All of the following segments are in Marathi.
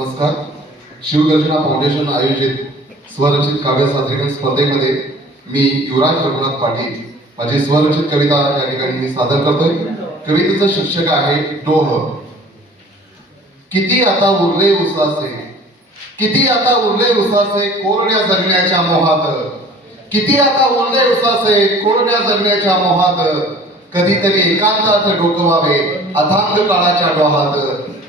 नमस्कार. शिवगर्जना फाउंडेशन आयोजित स्वरचित काव्य सादरीकरण स्पर्धेमध्ये मी युवराज रघुनाथ पाटील माझी स्वरचित कविता या ठिकाणी मी सादर करतोय. कवितेचं शीर्षक आहे डोह. किती आता उरले उसासे, किती आता उरले उसासे कोरड्या जगण्याच्या मोहात, किती आता उरले उसासे कोरड्या जगण्याच्या मोहात, कधीतरी एकांतात डोकवावे अथांग काळाच्या डोहात,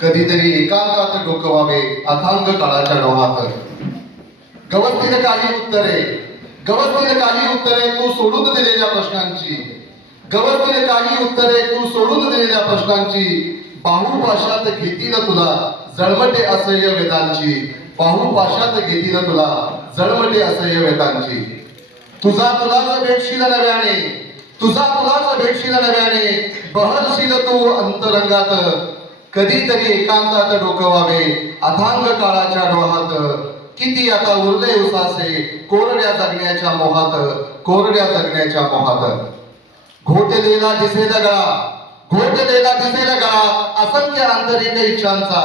कधीतरी एकांतात डोकवावे अथांग काळाच्या डोहात. गवसतील काही उत्तरे, गवसतील काही उत्तरे तू सोडून दिलेल्या प्रश्नांची, गवसतील काही उत्तरे तू सोडून दिलेल्या प्रश्नांची, बाहुपाशात घेतील तुला जळमटे असह्य वेदांची, बाहुपाशात घेतील तुला जळमटे असह्य वेदांची. तुझा तुलाच भेटशील नव्याने, तुझा तुलाच भेटशील नव्याने, बहरशील तू अंतरंगात, कधीतरी एकांतात डोकवावे अथांग काळाच्या डोहात, किती आता उरले उसासे कोरड्या जगण्याच्या मोहात, कोरड्या जगण्याच्या मोहात. घोटलेला दिसेल गळा, घोटलेला दिसेल गळा असंख्य आंतरिक इच्छांचा,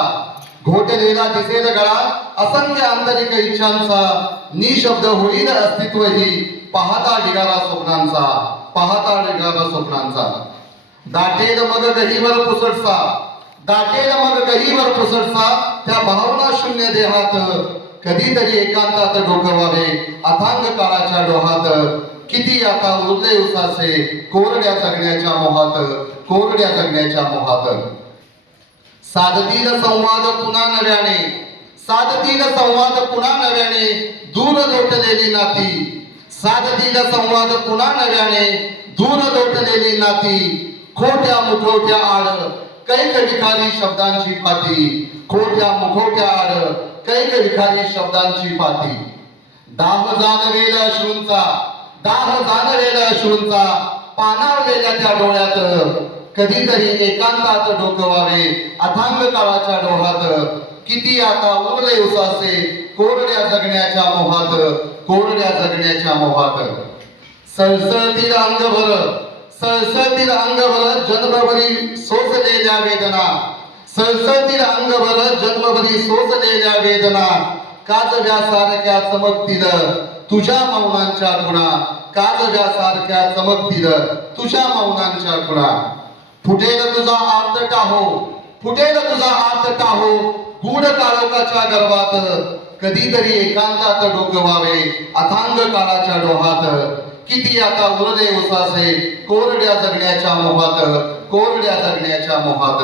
घोटलेला दिसेल गळा असंख्य आंतरिक इच्छांचा, निशब्द होईल अस्तित्वही पाहता ढिगारा स्वप्नांचा, पाहता ढिगारा स्वप्नांचा. दाटेल मग गहीवर पुसटसा, दाटेल मग गहीवर पुसटसा त्या भावना शून्य देहात, कधीतरी एकांतात डोकवावे अथांग काळाच्या डोहात, किती आता उरले उसासे कोरड्या जगण्याच्या मोहात, कोरड्या जगण्याच्या मोहात. साधतील संवाद पुन्हा नव्याने, साधतील संवाद पुन्हा नव्याने दूर लोटलेली नाती, साधतील संवाद पुन्हा नव्याने दूर लोटलेली नाती, खोट्या मुखवट्या आड कैक विखारी शब्दांची पाती, खोट्या मुखवट्या आड कैक विखारी शब्दांची पाती. दाह जाणवेल अश्रूंचा, दाह जाणवेल अश्रूंचा पाणावलेल्या त्या डोळ्यात, कधीतरी एकांतात डोकवावे अथांग काळाच्या डोहात, किती आता उरले उसासे कोरड्या जगण्याच्या मोहात, कोरड्या जगण्याच्या मोहात. सळसळतील अंगभर, सळसळतील अंगभर जन्मभरी सोसलेल्या वेदना, सळसळतील अंगभर जन्मभरी सोसलेल्या वेदना, काजव्यासारख्या चमकतील तुझ्या मौनांच्या खुणा, काजव्यासारख्या चमकतील तुझ्या मौनांच्या खुणा. फुटेल तुझा आर्त टाहो, फुटेल तुझा आर्त टाहो गूढ काळोखाच्या गर्भात, कधीतरी एकांतात डोकवावे अथांग काळाच्या डोहात, किती आता उरले उसासे कोरड्या जगण्याच्या मोहात, कोरड्या जगण्याच्या मोहात.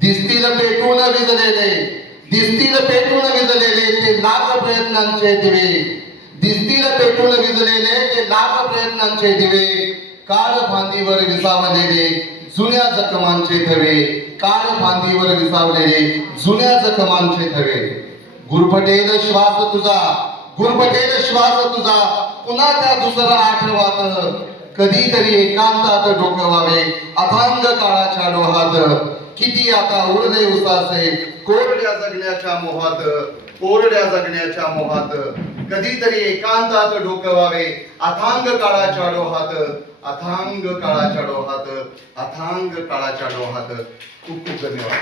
दिसतील पेटून विजलेले, दिसतील पेटून विजलेले ते लाख प्रयत्नांचे दिवे, दिसतील पेटून विजलेले ते लाख प्रयत्नांचे दिवे, काळ फांदीवर विसावलेले जुन्या जखमांचे थवे, काळ फांदीवर विसावलेले जुन्या जखमांचे थवे. गुरफटेल श्वास तुझा, गुरफटेल श्वास तुझा पुन्हा त्या दुसरा आठवात, कधीतरी एकांतात डोकवावे अथांग काळाच्या डोहात, किती आता उरले उसासे कोरड्या जगण्याच्या मोहात, कोरड्या जगण्याच्या मोहात, कधीतरी एकांतात डोकवावे अथांग काळाच्या डोहात, अथांग काळाच्या डोहात, अथांग काळाच्या डोहात. खूप खूप धन्यवाद.